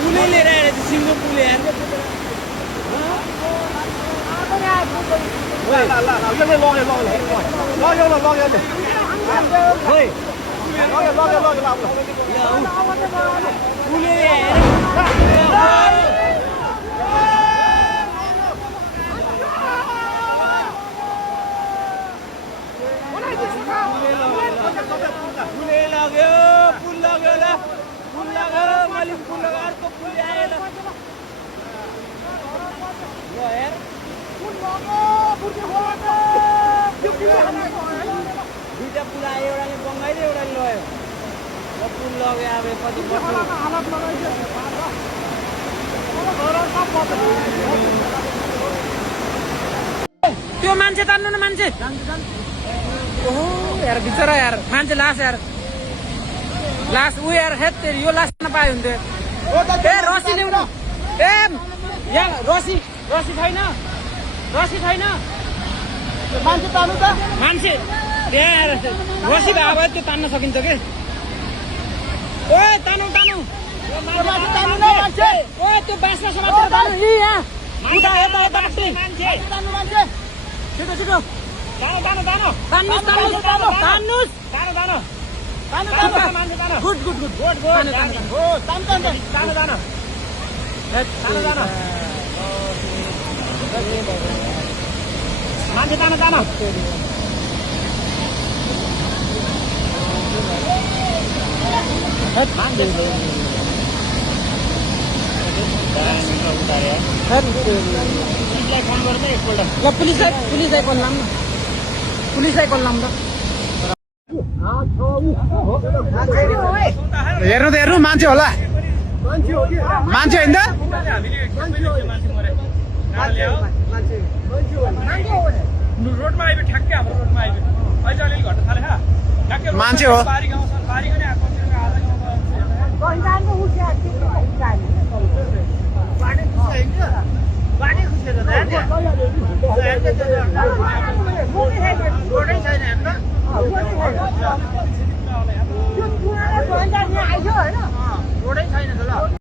पुलै लिएर आएर सिङ्गो पुल यार दुईटा पुल आयो एउटाले बङ्गाइले एउटाले लयो पुल लग्यो अब कति त्यो मान्छे तान्नु न मान्छे ओहो यार बिचरा यार मान्छे लास यार लास ऊ यार हेत यो लास नपाए हुन्थ्यो ए रसी ल्याउनु ए यहाँ रसी रसी छैन रसी छैन मान्छे तान्नु त मान्छे त्यहाँ रसी भए भए त्यो तान्न सकिन्छ के ओ तानु तानु मान्छे तान्नु न मान्छे ओ त्यो बाँसमा समातेर तान्नु यी यहाँ उता यता यता मान्छे तान्नु मान्छे छिटो छिटो तानु तानु तानु तान्नुस् तान्नुस् तान्नुस् तानु तानु तानु तानु मान्छे तानु good good good good good हो तानु तानु तानु तानु तानु तानु मान्छे तानु तानु पुलिसलाई कल लाम पुलिसलाई कल लाम हेर्नु त हेर्नु मान्छे होला मान्छे होइन रोडमा आइबे ठ्याक्कै हाम्रो रोडमा आइबे अहिले अलिअलि घट्न थाल्यो ठ्याक्कै मान्छे हो बारी गाउँ बारी पनि आएको आधा गाउँ रोडै छैन